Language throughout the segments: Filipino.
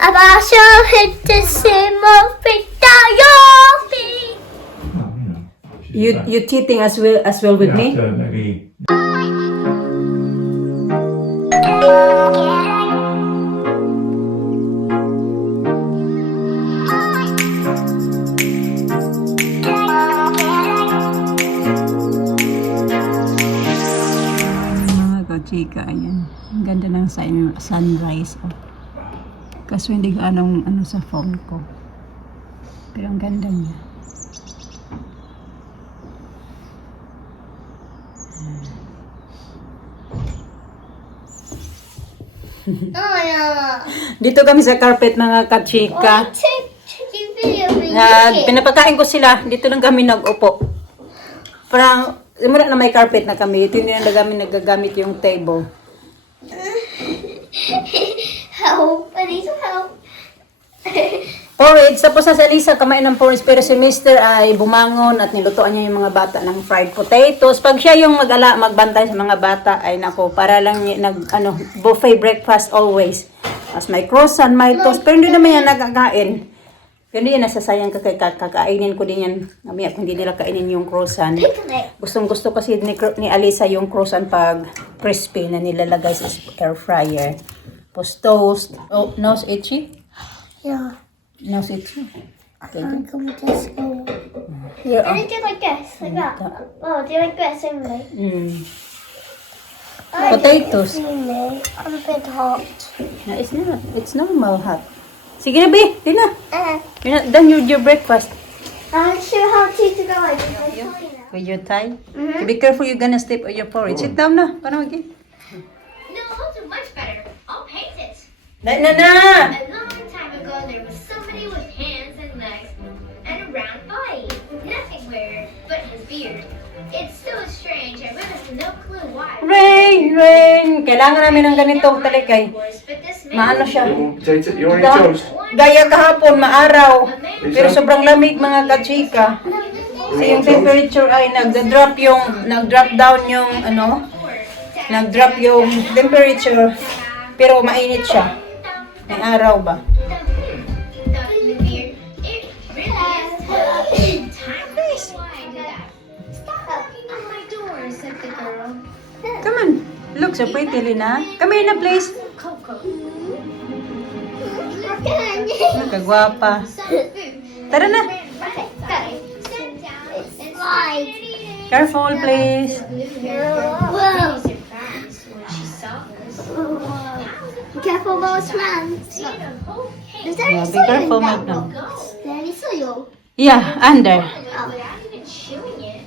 Abasho hittissimo fitayo. You cheating as well with me? Maybe. Mga kachika, ayan. Ang ganda ng sunrise. Oh. Kaso hindi ka ano sa phone ko. Pero ang ganda niya. Oh yeah. Dito kami sa carpet mga kachika. Pinapakain ko sila. Dito lang kami nag-upo. Parang, mula na may carpet na kami. Ito hindi na kami nagagamit yung table. Help! I need some help. Porridge. Tapos sa Lisa, kamain ng porridge. Pero si Mr. ay bumangon at nilutoan niya yung mga bata ng fried potatoes. Pag siya yung magbantay sa mga bata, ay nako, para lang buffet breakfast always. As may croissant, may toast. Pero hindi naman yan nagkakain. Pero hindi yan nasasayang kakainin ko din yan. Mamaya kung hindi nila kainin yung croissant. Gustong gusto kasi ni Alisa yung croissant pag crispy na nilalagay sa air fryer. Tapos toast. Oh, nose itchy? Yeah. Nose itchy? Okay. I'm gonna just go. Here, And I do like this, like that. Oh, do like this only. Potatoes. I'm a bit hot. No, it's not. It's normal hot. Sige na, be. Di na. Uh, You're not done with your breakfast. I'll show how to go. I do my toilet. With your tie? Be careful, you're gonna step on your porridge. Sit down na. Paano again? No, I'll do much better. I'll paint it. Na! A long time ago, there was somebody with hands and legs and a round body. Nothing weird, but his beard. It's so strange. I really have no clue why. Rain! Kailangan namin ng ganito talikay. But this Maano siya? You want your toast? Gaya kahapon, maaraw. Pero sobrang lamig mga kachika. Kasi yung temperature ay nag-drop down yung nag-drop yung temperature. Pero mainit siya. May araw ba? the beard. It really is time. Why do that? Stop knocking on my door, said the girl. Come on. Look so pretty, Lina. Come here na, please. Coco. Kagwapa. Some food. Tara na. Right side. Sit down and Slide. Careful, please. Whoa. surprised when she saw us. Careful, those hands. See the whole Is cake. there Yeah, any be soil in careful, that madam. box? Is there any soil? Yeah, under. Without even chewing it.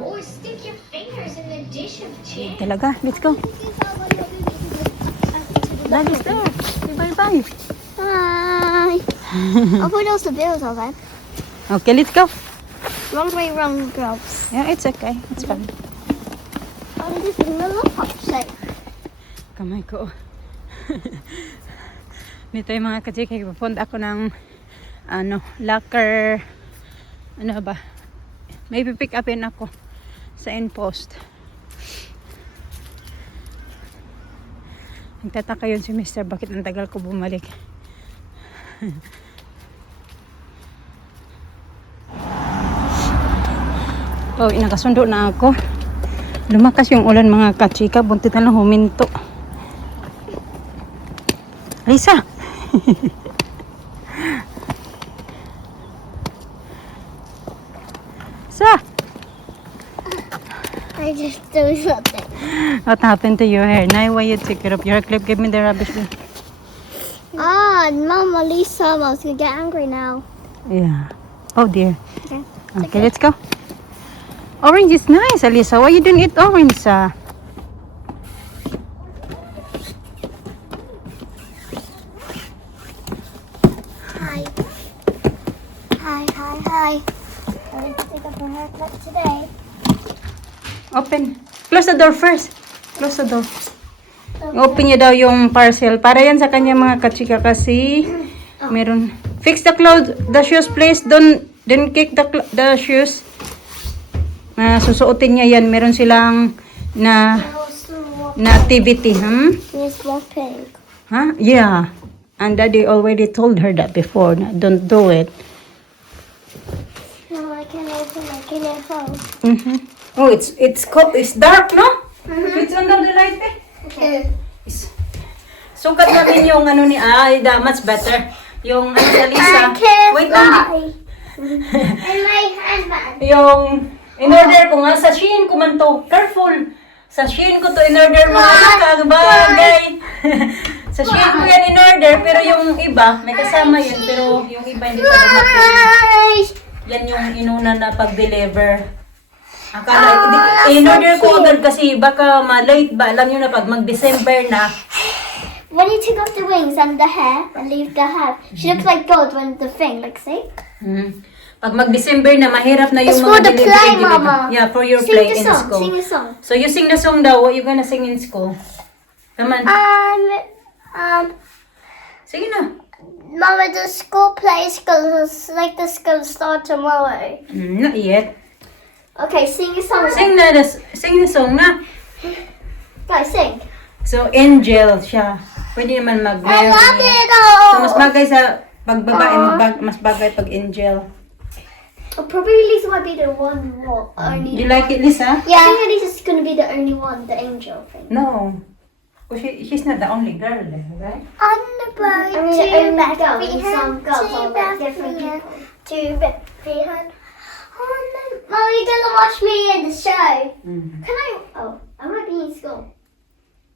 Or stick your fingers in the dish of jam. Talaga, let's go. Daddy's there. Say bye-bye. Hi. I'll put those the bills on then. Okay, let's go. Wrong way, wrong gloves. Yeah, it's okay. It's fine. I'm just in the lollipop shape. Kamay ko. Dito yung mga kachika. Pupunta ako ng locker. Ano ba? May pick upin ako sa InPost. Nagtataka yun si Mr. Bakit ang tagal ko bumalik. Oh, nakasundo na ako. Lumakas yung ulan mga kachika. Buntit na lang huminto. Lisa! Sa! I just do something. What happened to your hair? Now why you take it up your clip? Give me the rubbish bin. Ah, Mama Lisa was gonna get angry now. Yeah. Oh dear. Okay. Okay, let's go. Orange is nice, Alisa. Why you don't eat orange? Hi. Hi. I'm going to pick up my haircut today. Open. Close the door first. Close the door. Open niya daw yung parcel. Para yan sa kanya mga kachika kasi meron. Fix the clothes, the shoes please. Don't kick the shoes. Susuotin niya yan. Meron silang na activity. Here's one pink. Huh? Yeah. And Daddy already told her that before. Don't do it. No, I can open it. Can I hold? Mm-hmm. Oh, it's cold. It's dark, no? Switch on daw the light, eh. Okay. Sukat namin yung ano ni much better. Yung ano ni Alisa. I can't Wait lang. fly. And my husband. Yung in-order ko nga sa Shein ko man to. Careful. Sa Shein ko to in-order mga bagay. Sa Shein ko yan in-order, pero yung iba, may kasama yun, pero yung iba hindi pa dumating. Yan yung inuna na pag-deliver. Akala, in-order ko agad kasi baka ma-late ba. Alam nyo na pag mag-December na. When you take off the wings and the hair and leave the hair, she looks like God when the thing, like, see? Pag mag-December na, mahirap na yung It's for mga the play, delivery. Mama. Yeah, for your Sing play the in song. school. Sing the song. So you sing the song daw. What you gonna sing in school? Come on. Sige na. Mama, the school plays because like the school start tomorrow. Not yet. Okay, sing a song. Sing the song na. Guys, sing. So, angel siya. Pwede naman I mag-Mary. love it So, all. mas bagay sa pagbabae, mas bagay pag angel. Probably Lisa might be the one only. You like it, Lisa? Yeah. I think Lisa's gonna be the only one, the angel thing. No. Oh, she's not the only girl there, right? On the boat, two Bethlehem. Mom, you're gonna watch me in the show. Mm-hmm. Can I? Oh, I might be in school.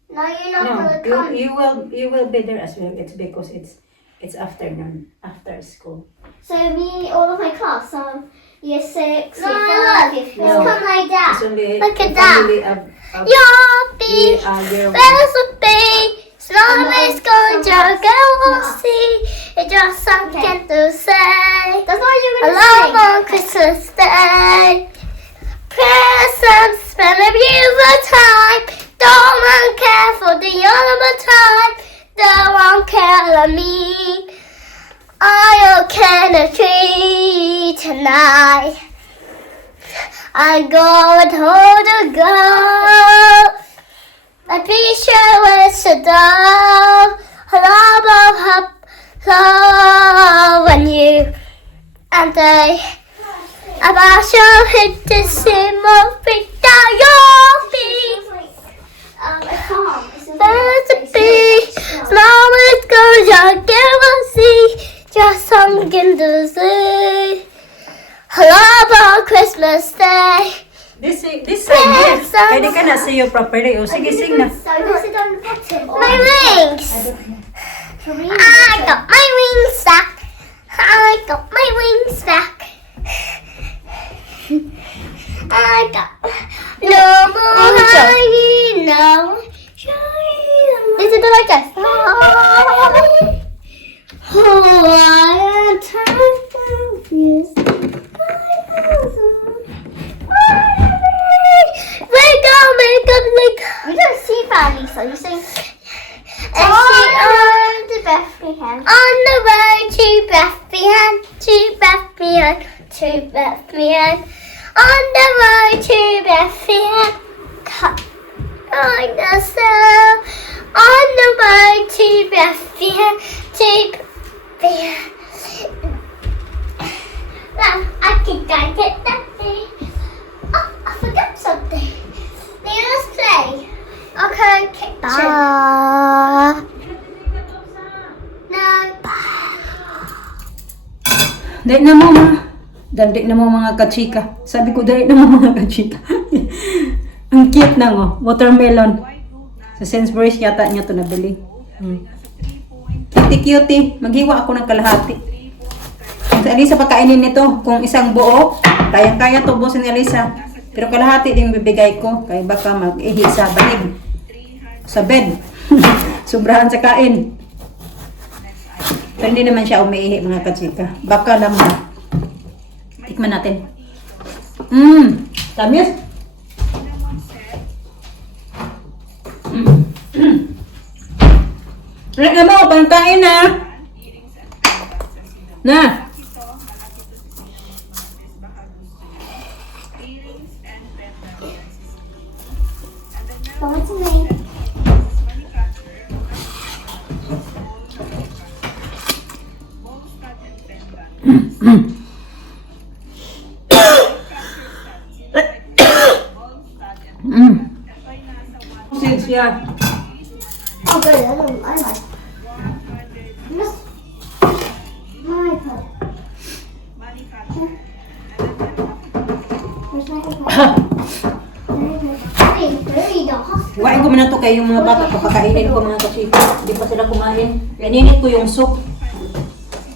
No, you're not No, gonna come. you will be there as well. It's because it's afternoon, after school. So me, all of my class, year 6, year 5, year 4. No. Come like that. It's only, Look at it's that. only Yappy, year one. there's a bee. Snowman's going to go see. It's just something to say. That's what you're going to say. On Christmas Day. Presents, spend a beautiful time. Don't care for the other time. Don't care of me. I'll can a tree tonight. I'm going home to go. I'm pretty sure it's a dove. Love when you and I. I shall hit the same of it down your feet. There's a bee. Mom is going to give a see. Just something to say. Love on Christmas Day. This song, yes. Pwede ka na say you properly. O, sige, sing na. My wings. I got my wings back. I got my wings back. I got no more hiding now. Is it like that? Oh, I am tired of this. Wake up, like. You don't see that, Lisa. You sing. And she on the Bethlehem. On the road to Bethlehem, to Bethlehem, to Bethlehem. On the road to Bethlehem. On the cell. On the road to Bethlehem, to Bethlehem. Now, I think I get that thing. Oh, I forgot something. Let's play. Okay, kitchen. No. Dahil na mo, ma. Dahil na mo mga kachika. Sabi ko, dahil na mo mga kachika. Ang cute na ngo. Watermelon. Sa Sainsbury's yata niya ito nabili. Cutie. Maghiwa ako ng kalahati. Si Alisa pagkainin nito. Kung isang buo, kayang-kaya to busin ni Alisa. Pero kalahati din bibigay ko. Kaya baka mag-ihi sa banig. Sa bed. Sobrahan sa kain. Pero hindi naman siya umiihi mga kachika. Baka lang na. Tikman natin. Tamis. Ulit na mo, pangkain na. Na. What's the name? Since, yeah. Oh, good. I like. Yes. My iPad. Where's my iPad? Hurry, the hospital. Kumain ko muna to kay yung mga bata papakainin ko mga kachika. Hindi pa sila kumain. Kaninit ko yung soup.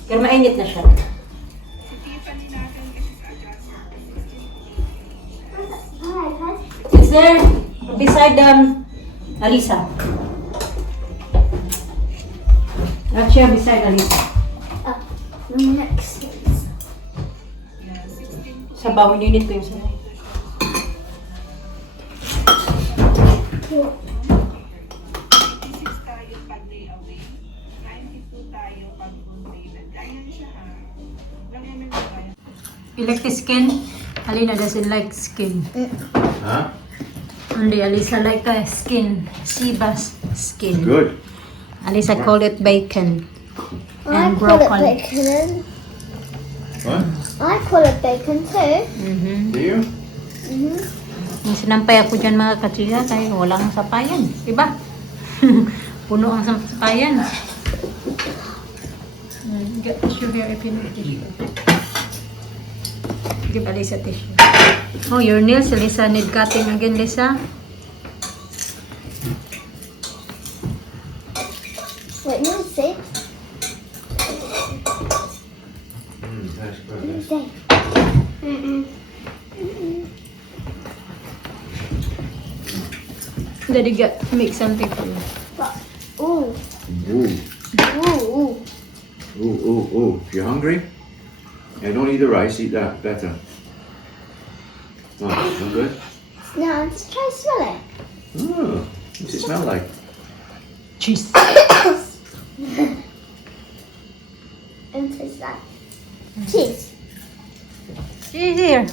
Pero mainit na siya. My iPad. It's there beside Alisa. Not siya beside Alisa. Next. Sabaw, ninit ko yung sabaw. You like the skin? Alina doesn't like skin. Huh? Only Alisa like the skin. Seabass skin. Good. Alisa called it bacon. I And call it broccoli. bacon. What? I call it bacon too. Mm-hmm. Do you? Yung sinampay ako dyan mga katsika kaya walang sapayan. Diba? Puno ang sapayan. Get tissue here if you need tissue. Give Alisa tissue. Oh, your nails, Lisa. Need cutting again, Lisa. Wait, no, see? That's good. See? Daddy got make something for you. Ooh, Ooh. ooh, ooh. Ooh, ooh, ooh. You hungry? Yeah, don't eat the rice, eat that. Better. Oh, no good? Now let's try smell it. Oh, what's it smell like? Cheese. And taste that. Cheese. She's here.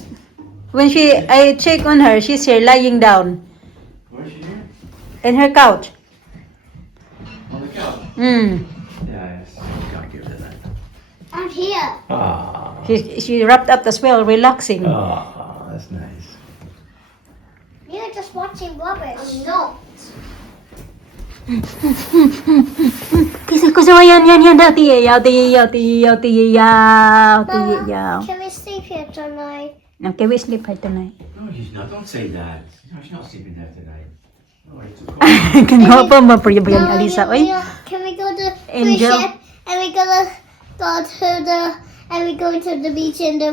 When I check on her, she's here lying down Where's she here? in her couch. On the couch. Mm. Yes. Gotta give it that. I'm here. Ah. She wrapped up as well, relaxing. Ah, that's nice. You're just watching rubbish. I'm not. Kisses ko sa yan tiyaw. Can we sleep here tonight? Okay, we sleep here tonight. No, she's not. Don't say that. No, she's not sleeping there tonight. Oh, it's too cold. Kanya pa mapriya ba yung Alisa? Oy, Can we go to Angel. cruise ship and we go to the beach in the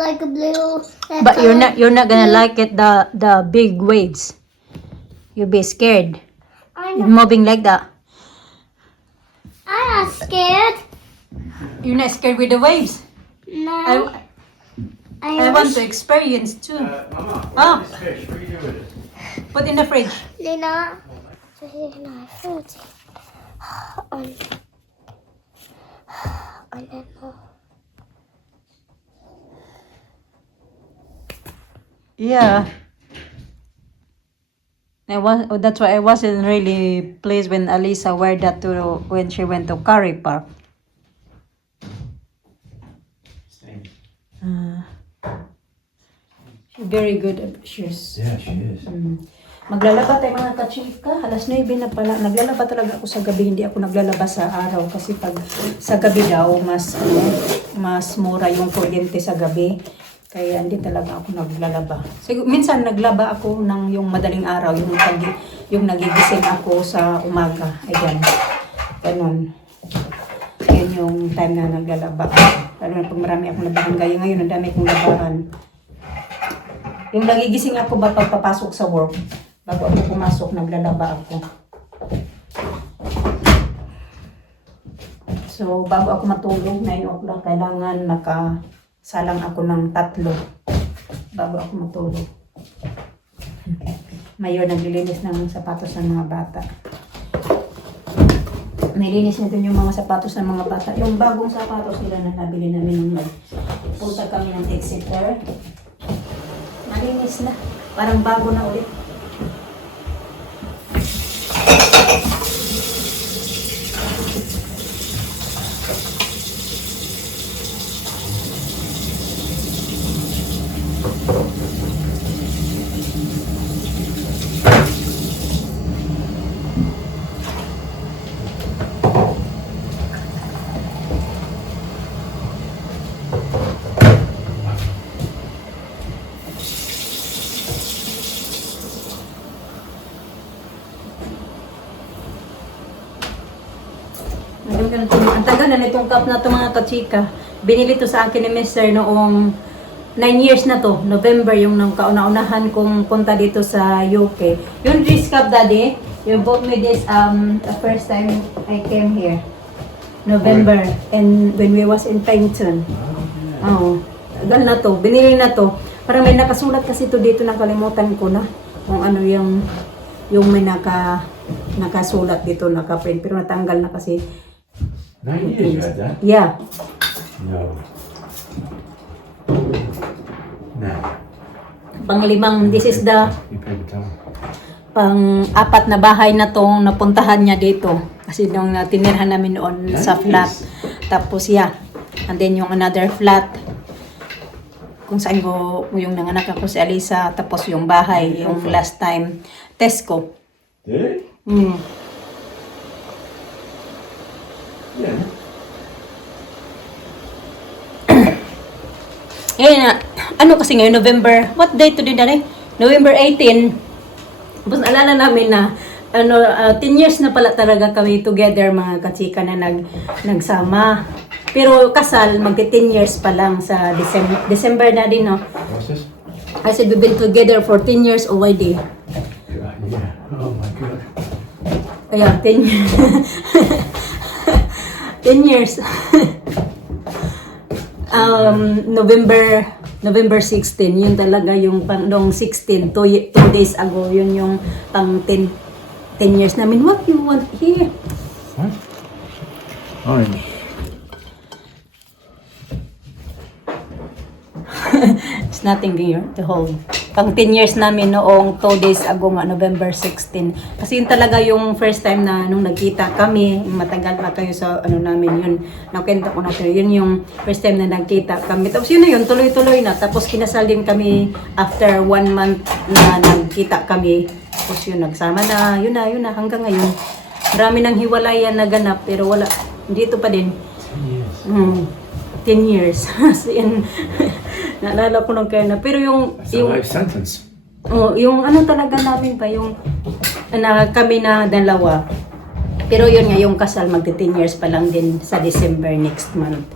like a blue. but you're not gonna like it the big waves. You'll be scared. You're I'm moving like that. not scared. You're not scared with the waves. No. I want to experience too. Mama, Ah. what's this fish? What are you doing with it? Put in the fridge. Lina. So here's my food. And then Yeah. That's why I wasn't really pleased when Alisa wore that when she went to Curry Park. Same. She's very good at shoes. Yeah, she is. Maglalaba tayo mga kachika. Alas 9 na pala. Naglalaba talaga ako sa gabi. Hindi ako naglalaba sa araw. Kasi pag sa gabi daw, mas mura yung kuryente sa gabi. Kaya hindi talaga ako naglalaba. Minsan naglaba ako ng yung madaling araw. Yung nagigising ako sa umaga. Ayan. Ganon. Yun yung time na naglalaba ako. Lalo na pag marami akong labahan. Gaya ngayon, ang dami kong labahan. Yung nagigising ako ba pagpapasok sa work, bago ako pumasok, naglalaba ako. So, bago ako matulog, 9 o'clock, kailangan nakasalang ako ng 3 bago ako matulog. Mayor, naglilinis ng sapatos ng mga bata. Nilinis na din yung mga sapatos ng mga bata. Yung bagong sapatos nila na nabili namin nung punta kami ng Exeter. Malinis na. Parang bago na ulit. Ang tagal na nitong cup na ito mga kachika. Binili to sa akin ni Mr. noong 9 years na to. November yung nang kauna-unahan kong punta dito sa UK. Yung this cup, Daddy, you bought me this the first time I came here. November. And when we was in Paynton. Oo. Tagal na to. Binili na to. Parang may nakasulat kasi to dito, nakalimutan ko na. Kung ano yung may nakasulat dito, nakaprint. Pero natanggal na kasi. 9 years you had that? Yeah. No. No. Panglimang, this is the You paid the town. pang-apat na bahay na tong napuntahan niya dito. Kasi nung tinirhan namin noon sa flat. Tapos yeah. And then yung another flat. Kung saan ko yung nanganak ako si Alisa. Tapos yung bahay, yung last time. Tesco. Did it? Mm. Yeah. Eh, ano kasi ngayon, November, what day today na rin? November 18. Tapos naalala namin na 10 years na pala talaga kami together mga kachika na nagsama. Pero kasal, magti 10 years pa lang sa December na din, no? What's this? I said we've been together for 10 years already. Yeah. Oh my God. Ayan, 10 years. 10 years. November 16, yun talaga yung pang noong 16, 2 days ago, yun yung pang 10 years namin. What you want here? What? Orange. It's nothing here to hold. Pang 10 years namin noong 2 days ago nga, November 16. Kasi yun talaga yung first time na nung nagkita kami, matagal pa kayo sa ano namin yun. Nakwenta ko na to, yun yung first time na nagkita kami. Tapos yun na yun, tuloy-tuloy na. Tapos kinasal din kami after 1 month na nagkita kami. Tapos yun, nagsama na, yun na, hanggang ngayon. Marami ng hiwalayan na ganap, pero wala, dito pa din. 10 years. As in, naalala ko nung kaya na. Pero yung, That's a life sentence. yung ano talaga namin pa, yung na kami na dalawa. Pero yun nga, yung kasal magti 10 years pa lang din sa December next month.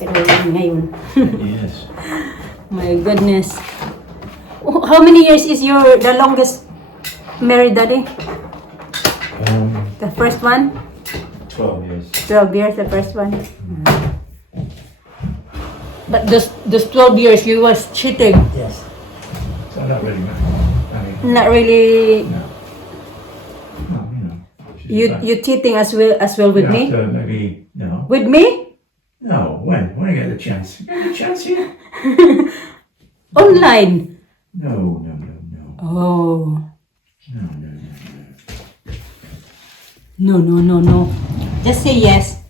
Pero yun ngayon. Yes. My goodness. How many years is the longest married, Daddy? The first one? 12 years. 12 years, the first one. But those 12 years, you was cheating. Yes. So not really much. I mean, Not really. no. No, you know. You cheating as well with me? After maybe, no. With me? No, when? When I get the chance? You get the chance here? Online. No. Oh. No. No. Just say yes.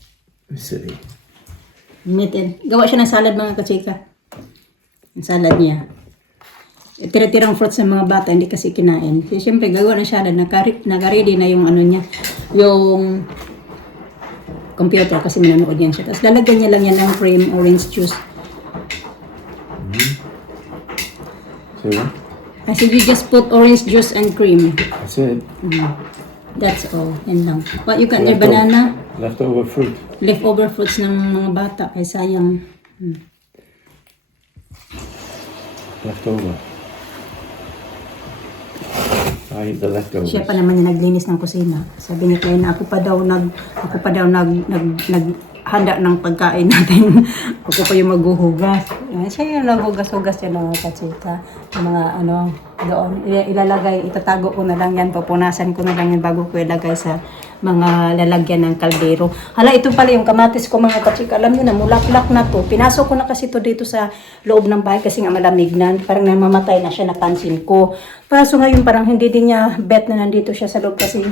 Silly. Admitted. Gawa siya ng salad mga kachika. Ang salad niya. Tira-tirang fruits ng mga bata, hindi kasi kinain. So, siyempre, gagawa ng salad. Naka-ready na yung ano niya. Yung computer kasi manonood yan siya. Tapos lalagyan niya lang yan ng cream, orange juice. So, I said, you just put orange juice and cream. that's it. That's all. Yan lang. What you got there? Banana? Leftover fruit. Leftover fruits ng mga bata. Kaya sayang. Leftover. I eat the leftovers. Siya pa naman yung naglinis ng kusina. Sabi ni Clay na ako pa daw naghanda ng pagkain natin. Ako pa yung maghuhugas. Siya yung naghugas-hugas yan mga katsika. Yung mga doon. Ilalagay, itatago ko na lang yan. Papunasan ko na lang yan bago ko ilagay sa mga lalagyan ng kaldero. Hala, ito pala yung kamatis ko mga katsika. Alam niyo na, mulaklak na to. Pinasok ko na kasi to dito sa loob ng bahay kasi nga malamig na. Parang namamatay na siya, napansin ko. Kaso ngayon parang hindi din niya bet na nandito siya sa loob kasi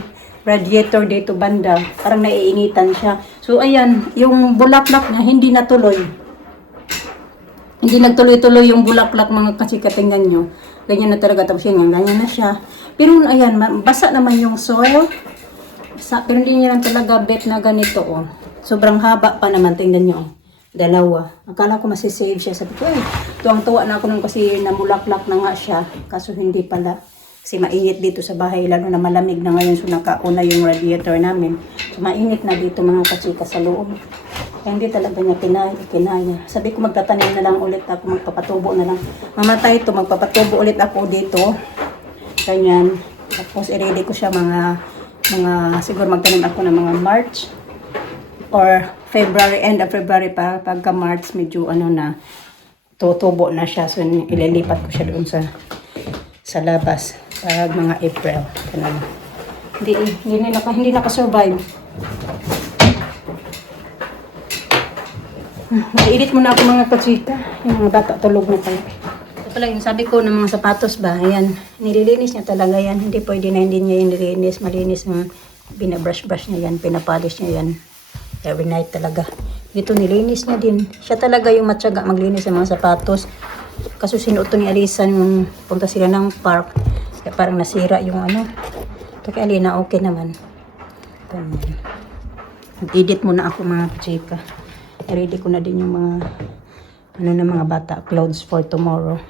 radiator dito banda. Parang naiingitan siya. So ayan, yung bulaklak na hindi natuloy. Hindi nagtuloy-tuloy yung bulaklak mga katsika. Tingnan nyo. Ganyan na talaga. Tapos yun, ganyan na siya. Pero ayan, basa naman yung soil. Pero hindi niya lang talaga bet na ganito. Oh. Sobrang haba pa naman. Tingnan nyo. Dalawa. Akala ko masisave siya. Sabi ko, tuwang-tuwa na ako nung kasi namulaklak na nga siya. Kaso hindi pala. Kasi mainit dito sa bahay. Lalo na malamig na ngayon. So nakauna yung radiator namin. Mainit na dito mga kachika sa loob. Kaya hindi talaga niya kinaya. Sabi ko magtatanim na lang ulit ako, magpapatubo na lang. Mamatay ito, magpapatubo ulit ako dito. Ganyan. Tapos i-ready ko siya mga siguro magtanim ako ng mga March or February, end of February pa. Pagka March medyo na tutubo na siya. So ililipat ko siya doon sa labas. Pag mga April. Ganun. Hindi nakasurvive. Naiinit muna ako mga kachika. Yung mga bata tulog na tayo. Ito pala yung sabi ko ng mga sapatos ba. Ayan. Nililinis niya talaga yan. Hindi pwede na hindi niya yung nilinis. Malinis ng binabrush-brush niya yan. Pinapolish niya yan. Every night talaga. Dito nilinis niya din. Siya talaga yung matyaga maglinis ng mga sapatos. Kaso sinuot ni Alisa yung punta sila ng park. Kaya parang nasira yung Ito kay Alina okay naman. Ganyan. Mag-edit muna ako mga kachika. Ready ko na din yung mga mga bata clothes for tomorrow.